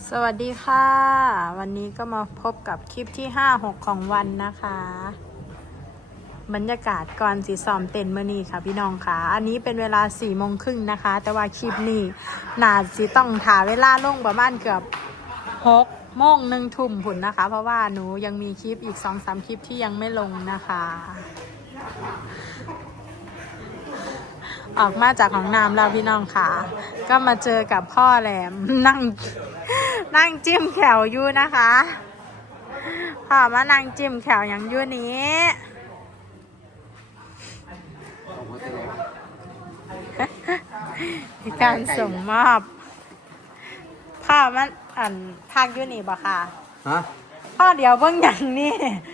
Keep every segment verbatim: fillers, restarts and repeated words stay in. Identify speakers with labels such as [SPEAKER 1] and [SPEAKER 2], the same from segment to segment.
[SPEAKER 1] สวัสดีค่ะวันนี้ก็มาพบกับคลิปที่ห้า หกของวันนะคะบรรยากาศก่อนสีซ้อมเต้นมื้อนี้ค่ะพี่น้องค่ะอันนี้เป็นเวลาสี่โมงครึ่งนะคะแต่ว่าคลิปนี้น่าสิต้องถ่าเวลาลงประมาณเกือบหกโมงหนึ่งทุ่มผุนนะคะเพราะว่าหนูยังมีคลิปอีก สองสาม คลิปที่ยังไม่ลงนะคะออกมาจากของน้ำแล้วพี่น้องค่ะก็มาเจอกับพ่อแหลมนั่งนั่งจิ้มแขวอยู่นะคะพ่อมานั่งจิ้มแขวอย่างอยู่นี้การส่งมอบพ่อมันอ่านภาคอยู่นี่บ่ค่ะฮะพ่อเดี๋ยวเบิ่งอย่างนี้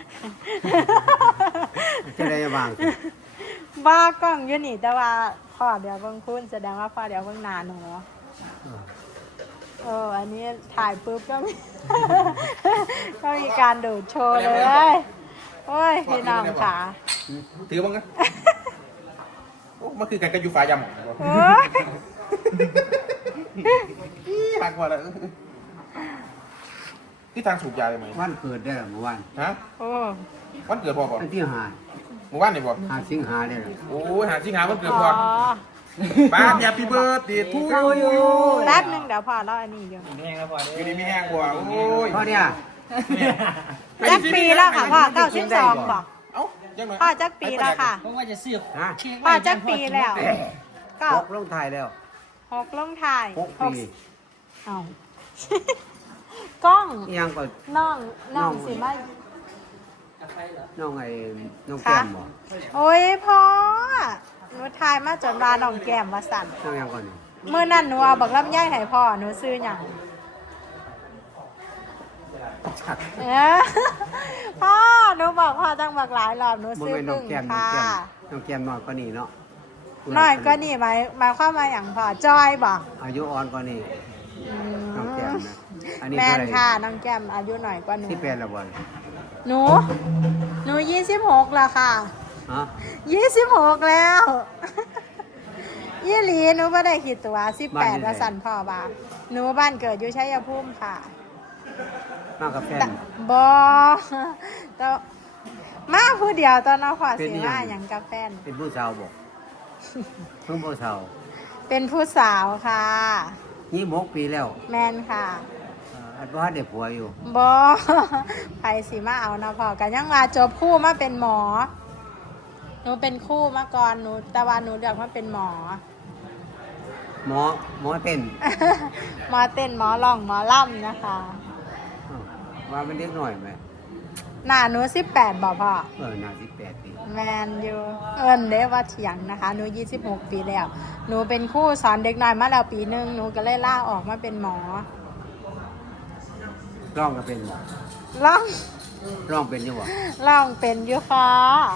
[SPEAKER 2] จะได้บ้าง
[SPEAKER 1] บ้ากล้องอยู่นี่แต่ว่าพ่อเดี๋ยวเบิ่งคุณแสดงว่าพ่อเดี๋ยวเบิ่งหน้าหนูเอออันนี้ถ่ายปุ๊บก็มีก็มีการดูดโชว์เลยโอ้ยพี่น้องค่ะ
[SPEAKER 3] ถือบ้างนะโอ้มันคือการกระยุฟ้ายำ
[SPEAKER 1] โอ้ย
[SPEAKER 3] หักหมดเลยที่ทางสูบยาเลยไหม
[SPEAKER 2] วันเกิดได้หรอเมื่อวาน
[SPEAKER 3] ฮะ
[SPEAKER 1] โอ้
[SPEAKER 3] วันเกิดพอก่อน
[SPEAKER 2] ที่หา
[SPEAKER 3] เมื่อวานนี่บ่
[SPEAKER 2] หาสิงหาได้หรอ
[SPEAKER 3] โอ้ยหาสิงหาวันเกิดพอบ้านยาปีเบิร์ดดีทูยู
[SPEAKER 1] แป๊บนึงเดี๋ยวพ่อเล่าอันนี้อยู่
[SPEAKER 3] อยู่ดีไม่แห้งกว่าโอ้ย
[SPEAKER 2] พ่อเนี่ย
[SPEAKER 1] จักปีแล้วค่ะพ่อเก้าสิบสองบอก
[SPEAKER 3] เอ้าจังหน่อย
[SPEAKER 1] พ่อจักปีแล้วค่ะ
[SPEAKER 4] เพราะว่าจะซื้อ
[SPEAKER 1] พ่อจักปีแล้ว
[SPEAKER 2] ก็หกลงถ่ายแล้ว
[SPEAKER 1] หกลงถ่าย
[SPEAKER 2] หกปี
[SPEAKER 1] เอ้ากล้อง
[SPEAKER 2] ยังก็
[SPEAKER 1] น้องน้องสิมา
[SPEAKER 2] น้องไอ้น้องแก้มบอก
[SPEAKER 1] โอ้ยพ่อหนูถ่ายมาจนว่าน้องแก้มว่าสั่น
[SPEAKER 2] น้องยังก่อน
[SPEAKER 1] เมื่อนั้นหนูเอาบักลำไยให้พ่อหนูซื้อหยังเออพ่อหนูบอกพ่อตั้งบักหลายรอบหนูซื้อพึ่งค่ะ
[SPEAKER 2] น้องแก้มน้อยกว่านี้เนาะ
[SPEAKER 1] น้อยกว่านี้หมายหมายความว่าอย่างพ่อจอยบอก
[SPEAKER 2] อายุอ่อนกว่านี้น้องแก้มนะ
[SPEAKER 1] อันนี้แม่นค่ะน้องแก้มอายุหน่อยกว่าหนู
[SPEAKER 2] ที่เป็นละบอล
[SPEAKER 1] หนูหนูยี่สิบหกแล้วค่ะ
[SPEAKER 2] ฮะ
[SPEAKER 1] ยี่สิบหกแล้วยี่หลีหนูไม่ได้ขีดตัวสิบแปดละสันพ่อบ้าหนูบ้านเกิดอยู่ชัยภูมิค่ะ
[SPEAKER 2] มากับแฟน
[SPEAKER 1] บอแต่มาผู้เดียวตอนน้องขอสีมาอย่างกับแฟน
[SPEAKER 2] เป็นผู้สาวบอกเพิ่งผู้สาว
[SPEAKER 1] เป็นผู้สาวค่ะ
[SPEAKER 2] ยี่หกปีแล้ว
[SPEAKER 1] แมนค่ะ
[SPEAKER 2] อันว่าเด็กผัวอยู่
[SPEAKER 1] บอไผสีมาเอานะพ่อกันยังมาจบคู่มาเป็นหมอหนูเป็นคู่มาก่อนหนูแต่ว่าหนูเลือกมาเป็นหมอ
[SPEAKER 2] หมอหมอเต้น
[SPEAKER 1] หมอเต้นหมอร้องหมอล่ำนะคะ
[SPEAKER 2] ว่ามันเล็กหน่อยไหม
[SPEAKER 1] หน้าหนูสิบแปดบอกพ่อ
[SPEAKER 2] เออหน้าสิบแปดปี
[SPEAKER 1] แมนอยู่เอินเด้ว่าเถียงนะคะหนูยี่สิบหกปีแล้วหนูเป็นคู่สอนเด็กน้อยมาแล้วปีนึงหนูก็เลยล่าออกมาเป็นหมอ
[SPEAKER 2] ร้องก็เป็นหมอ
[SPEAKER 1] ร้อง
[SPEAKER 2] ร้องเป็นยังวะ
[SPEAKER 1] ร้องเป็นอยู่ค่ะ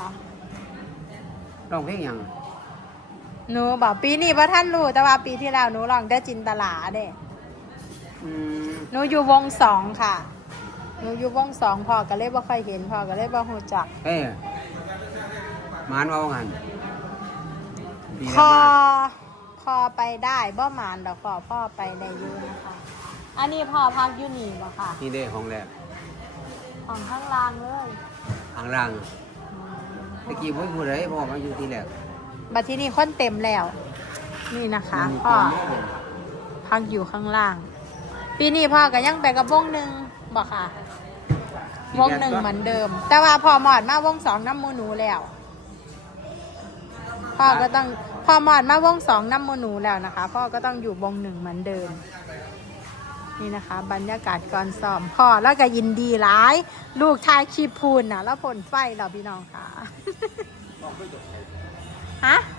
[SPEAKER 2] ร้องเพลงยัง
[SPEAKER 1] หนูบอกปีนี้ว่าท่านรู้แต่ว่าปีที่แล้วหนูร้องได้จินตลาเด้หนูอยู่วงสองค่ะหนูอยู่วงสองพ่อก็เลยบ่ค่อยเห็นพ่อก็เลยบ่รู้จัก
[SPEAKER 2] เอ้มานว่างัน
[SPEAKER 1] พอพอไปได้บ่มานดอกพ่อพ่อไปได้อยู่นะคะอันนี้พ่อพักอยู่นี่บ่ค่ะ
[SPEAKER 2] นี่เด้ของแรก
[SPEAKER 1] ของข้างล่างเลย
[SPEAKER 2] ข้างล่างตะกี้พ่อพูดอะไรพ่อมาอยู่ที่แรก
[SPEAKER 1] บัดที่นี่คนเต็มแล้วนี่นะคะพ่อพักอยู่ข้างล่างปีนี้พ่อก็ยังไปกับวงหนึ่งบ่ค่ะวงหนึ่งเหมือนเดิมแต่ว่าพ่อหมอดมาวงสองน้ำมูหนูแล้วพ่อก็ต้องพ่อหมอดมาวงสองน้ำมูหนูแล้วนะคะพ่อก็ต้องอยู่วงหนึ่งเหมือนเดิมนี่นะคะบรรยากาศก่อนซ้อมพ่อแล้วก็ยินดีร้ายลูกชายคีพูนน่ะแล้วผลไฟเราพี่น้องค่ะฮะ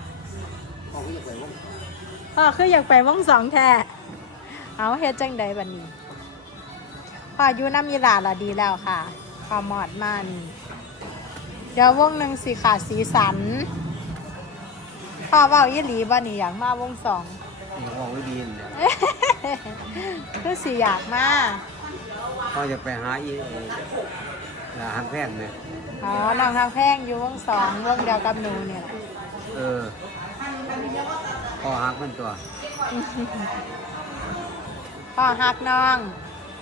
[SPEAKER 1] พ่อคืออยากไปวงสองแท้เอาเฮ็ดจังใดบัดนี้พ่ออยู่น้ำยีหลาละดีแล้วค่ะพ่อหมอดมานี่เดี๋ยววงหนึ่งสีขาดสีสันพ่อเว้ายี่หลีบ่นี่อยากมาวงสอง
[SPEAKER 2] อยากมองไม่ดีเลย
[SPEAKER 1] คือสีอยากมา
[SPEAKER 2] พ่อจะไปหาอีหาทางแพทย์ไหม
[SPEAKER 1] อ๋อน้องทางแพงอยู่วงสองวงเดียวกับหนูเนี่ย
[SPEAKER 2] เออพ่อฮักมันตัว
[SPEAKER 1] พ่อฮักน้อง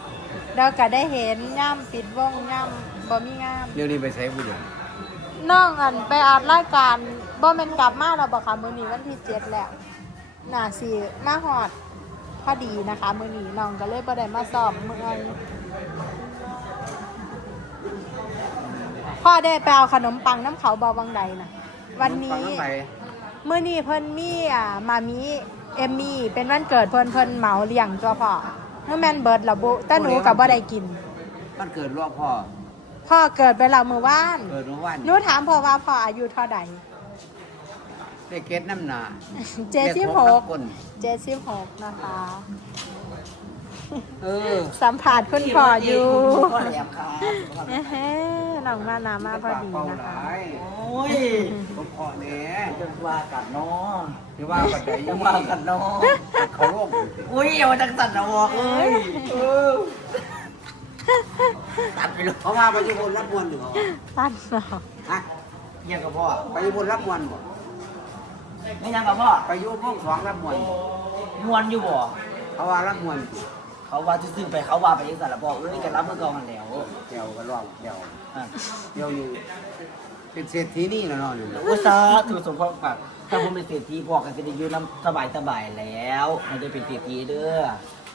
[SPEAKER 1] เราก็ได้เห็นย่ำปิดวงย่ำบ่มีงาม
[SPEAKER 2] เดี๋ยวนี้ไปใช้ผู้เดียว
[SPEAKER 1] น้องอันไปอัดรายการบ่แม่นกลับมาแล้วบ่ค่ะมื้อนี้วันที่เจ็ดแล้วน่าสิมาฮอดพอดีนะคะมื้อนี้น้องก็เลยบ่ได้มาซ้อมมื้อนี้พ่อได้ไปเอาขนมปังน้ำเขาบ่วังใดน่ะวันนี้
[SPEAKER 2] ฟังไป
[SPEAKER 1] มื้อนี้เพิ่นมีอ่ะมามีเอมมี่เป็นวันเกิดเพิ่นเพิ่นเหมาเลี้ยงตัวพ่อเมื่อแม่นเบิดแล้วบุแต่หนูก็บ่ได้กิน
[SPEAKER 2] มันเกิดรอบพ่อ
[SPEAKER 1] พ่อเกิดไปแล้วมื้อวาน
[SPEAKER 2] เกิดเมื่อวาน
[SPEAKER 1] หนูถามพ่อว่าพ่ออายุเท่าใด
[SPEAKER 2] ได้เก็ดน้ำหนา
[SPEAKER 1] เจ็ดสิบหก
[SPEAKER 2] คน
[SPEAKER 1] เจ็ดสิบหกนะคะ
[SPEAKER 2] เออ
[SPEAKER 1] สัมผัสคุณพ่ออยู่
[SPEAKER 4] พ่อแหลมครับ
[SPEAKER 1] เอ้เฮ้น้องมานามาพอดีนะคะ
[SPEAKER 4] โอ้ย
[SPEAKER 2] ผมขอแหน่
[SPEAKER 4] จะว่ากันเนาะ
[SPEAKER 2] ที่ว่าปัจจัย
[SPEAKER 4] จะว่ากันเนาะ
[SPEAKER 2] เขาโลก
[SPEAKER 4] อุ้ยเอาจังสันนะวอกเอ้ยเออตัดไปเลย
[SPEAKER 2] เขาว่าไปญี่ปุ่นรับมวลหรือเปล่า
[SPEAKER 1] ตั้นเนาะ
[SPEAKER 2] ฮะ
[SPEAKER 4] เยี่ยงกับพ่อ
[SPEAKER 2] ไปญี่ปุ่นรับมวลบ่
[SPEAKER 4] ไม่ยังกับพ่อ
[SPEAKER 2] ไปอยุ่พวกสองรับมวลบ่
[SPEAKER 4] มวนอยู่บ่
[SPEAKER 2] เขาว่ารับมวล
[SPEAKER 4] เขาว่าซื่อๆไปเขาว่าไปยังสันละพ่อเอ้ยกันรับมือกองกันแล้ว
[SPEAKER 2] เดี๋ยวก็ร้องเดี๋ยว
[SPEAKER 4] อ่ะ
[SPEAKER 2] เดี๋ยวอยู่เป็นเศรษฐีนี่แน่นอนอยู่
[SPEAKER 4] อุตสาห์ถือสมพรปากถ้าผมเป็นเศรษฐีพ่อกันจะได้อยืนน้ำสบายสบายๆแล้วไม่ได้เป็นเศรษฐีเด้อ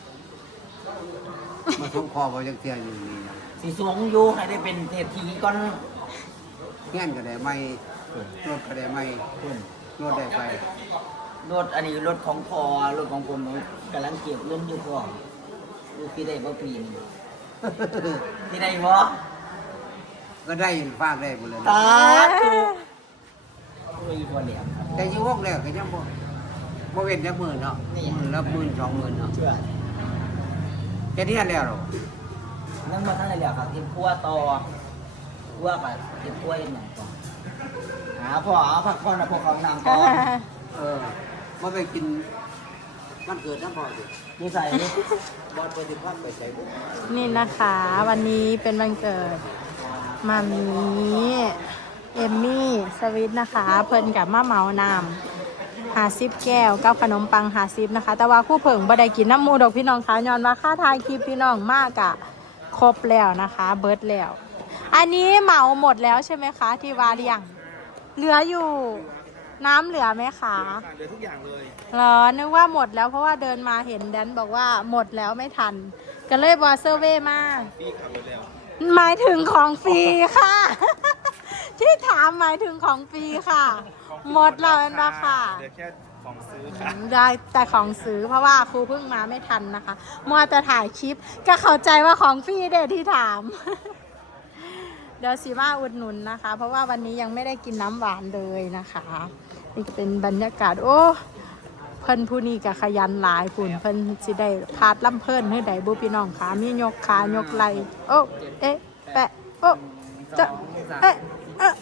[SPEAKER 2] มาทุ่งคอบ่จักเที่ยอยู่นี่นะ
[SPEAKER 4] สีสวงอยู่ให้ได้เป็นเศรษฐีก่อน
[SPEAKER 2] เงี้ยนก็ได้ไม่รถก็ได้ไม่
[SPEAKER 4] คุณ
[SPEAKER 2] รถได้ไป
[SPEAKER 4] รถอันนี้รถของพ่อรถของผมกำลังเก็บเงินอยู่พ่อดูที่ได้บ่ปีนที่ได้บ่
[SPEAKER 2] ก็ได้ฝากได้หมดเลย
[SPEAKER 4] ตาธุโอ้ยพ่อเหลี่ยมครับ
[SPEAKER 2] แต่อยี่วกแล้วก็ยังบ่บ่เว้นจักหมื่นเนาะ
[SPEAKER 4] นี่
[SPEAKER 2] หมื่นละหมื่นสองหมื่นเนาะ
[SPEAKER 4] เชื่อ
[SPEAKER 2] แค่นี้แล้วเหรอ
[SPEAKER 4] นั่งมาทั้งไหนแล้วครับเห็นพัวต่อพัวกับเห็นพัวเห็นหนังต่อหาพ่อเอาพักผ่อนนะพวกเขานางก่อน
[SPEAKER 2] เออมาไปกินมันเกิดน้ำพอสิ
[SPEAKER 4] ดูใส่ดิ
[SPEAKER 2] บอลไปสิพักไปใส่บุก
[SPEAKER 1] นี่นะคะ วันนี้เป็นวันเกิดมามีเอมมี่สวิตนะคะ เพิ่นกับมาเมานำหาซิบแก้วกับขนมปังหาซิบนะคะ แต่ว่าคู่เผิงบ่ได้กินน้ำมูดอกพี่น้องคะย้อนว่าค่าทายคลิปพี่น้องมากอะครบแล้วนะคะ เบิร์ดแล้ว อันนี้เหมาหมดแล้วใช่ไหมคะ ที่วาเรียงเหลืออยู่น้ำเหลือไหมคะ
[SPEAKER 3] เหลือทุกอย่างเลย
[SPEAKER 1] เหรอนึกว่าหมดแล้วเพราะว่าเดินมาเห็นแดนบอกว่าหมดแล้วไม่ทัน ก็เลยบอเซอร์เว่มาก
[SPEAKER 3] พี่ขับรถแล้ว
[SPEAKER 1] หมายถึงของฟรีค่ะ ที่ถามหมายถึงของฟรีค่ะ หมดแล้วนะค่ะ
[SPEAKER 3] เหลือแค่ของซื้อค่ะ
[SPEAKER 1] ได้แต่ของซื้อเพราะว่าครูเพิ่งมาไม่ทันนะคะมัวแต่ถ่ายคลิปก็เข้าใจว่าของฟรีเด็ที่ถาม เดี๋ยวสีมาอุดหนุนนะคะ เพราะว่าวันนี้ยังไม่ได้กินน้ำหวานเลยนะคะนี่ก็เป็นบรรยากาศโอ้เพิ่นผู้นี้ก็ขยันหลายคุณเพิ่นสิได้พาดล่ำเพิ่นให้ได้บุพี่น้องขามียกขายกไหลโอ้เอ๊ะแปะโอ้จะเอ๊ะเอ๊ะ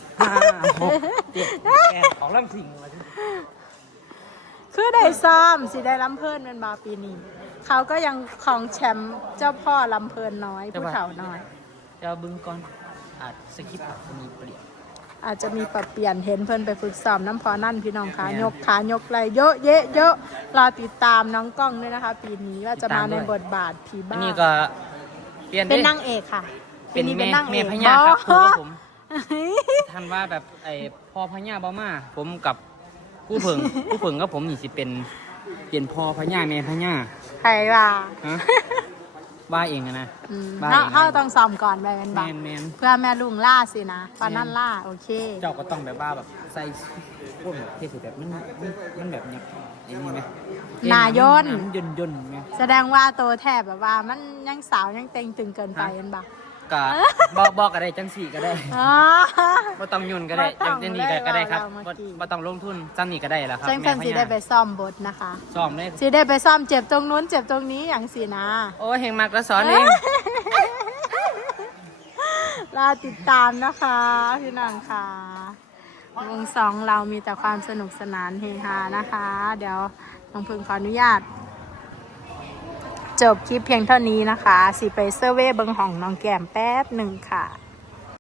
[SPEAKER 4] ของลำสิงมา
[SPEAKER 1] คือได้ซ้อมสิได้ลำเพิ่นเป็นบาปีนี้เขาก็ยังของแชมป์เจ้าพ่อลำเพิ่นน้อยผู้เฒ่าน้อย
[SPEAKER 4] เดี๋ยวบึงก่อนอาจสคริปต์อาจจะมีเปลี่ยน
[SPEAKER 1] อาจจะมีปรับเปลี่ยนเห็นเพิ่นไปฝึกซ้อมน้ำพอนั่นพี่น้องคะยกขายกไหลเยอะเยอะเยอะรอติดตามน้องกล้องด้วยนะคะ ปีนี้ว่าจะมาในบทบาทผี
[SPEAKER 4] อั
[SPEAKER 1] บ้าน
[SPEAKER 4] นี้ก็เปลี่ยน
[SPEAKER 1] เป็น
[SPEAKER 4] ด้
[SPEAKER 1] นางเอกค่ะ
[SPEAKER 4] เป็น
[SPEAKER 1] ปี
[SPEAKER 4] แม่
[SPEAKER 1] นางเอ
[SPEAKER 4] แม่
[SPEAKER 1] ก
[SPEAKER 4] พญาครับครูครับผม
[SPEAKER 1] เฮ้ย
[SPEAKER 4] ท่านว่าแบบไอ้พ่อพญาบ่มาผมกับผู้เผิง ผู้เผิงกับผมนี่สิเป็นเปลี่ยนพ่อพญาแม่พญา
[SPEAKER 1] ใครว่า
[SPEAKER 4] ฮะว่าเองอะนะ
[SPEAKER 1] อืม
[SPEAKER 4] บ้า
[SPEAKER 1] เขา
[SPEAKER 4] เอง
[SPEAKER 1] เขาต้องซ้อมก่อนไปเป็น
[SPEAKER 4] แม
[SPEAKER 1] บ้าน
[SPEAKER 4] แมน
[SPEAKER 1] เพื่อแม่ลุงล่าสินะปานั่นล่าโอเค
[SPEAKER 4] เจ้าก็ต้องแบบว่าแบบใส่พวกแบบเทสุแบบมันมันมันแบบเนี้ยไอ้นี่ไหม
[SPEAKER 1] นายน
[SPEAKER 4] ยนยนไหม
[SPEAKER 1] แสดงว่าโตแทบแบบว่ามันยังสาวยังเต็งตึงเกินไปเป็นบ้า
[SPEAKER 4] กะบอกบอกก็ได้จังสี่ก็ได้
[SPEAKER 1] อ๋อ
[SPEAKER 4] บ่ต้องยุ่นก็ได้
[SPEAKER 1] บ่ต้
[SPEAKER 4] จั
[SPEAKER 1] อง
[SPEAKER 4] งจังนี้ก็ก็ได้ครับ
[SPEAKER 1] เลยว่าเรา
[SPEAKER 4] บ่
[SPEAKER 1] เมื่อกี้
[SPEAKER 4] บ่ต้องลงทุนจังนี้ก็ได้แล้วครับ
[SPEAKER 1] จังสันสีได้ไปซ่อมบทนะคะ
[SPEAKER 4] ซ้อมได้
[SPEAKER 1] สีได้ไปซ่อมเจ็บตรงนู้นเจ็บตรงนี้อย่างสีนะ
[SPEAKER 4] โอ้ยเฮงมากแล้วสอนเอง
[SPEAKER 1] รอติดตามนะคะพี่น้องค่ะวงสองเรามีแต่ความสนุกสนานเฮฮานะคะ เดี๋ยวน้องพึงขออนุญาต จบคลิปเพียงเท่านี้นะคะ สิไปเซอร์เว่เบิงห้องน้องแก้มแป๊บหนึ่งค่ะ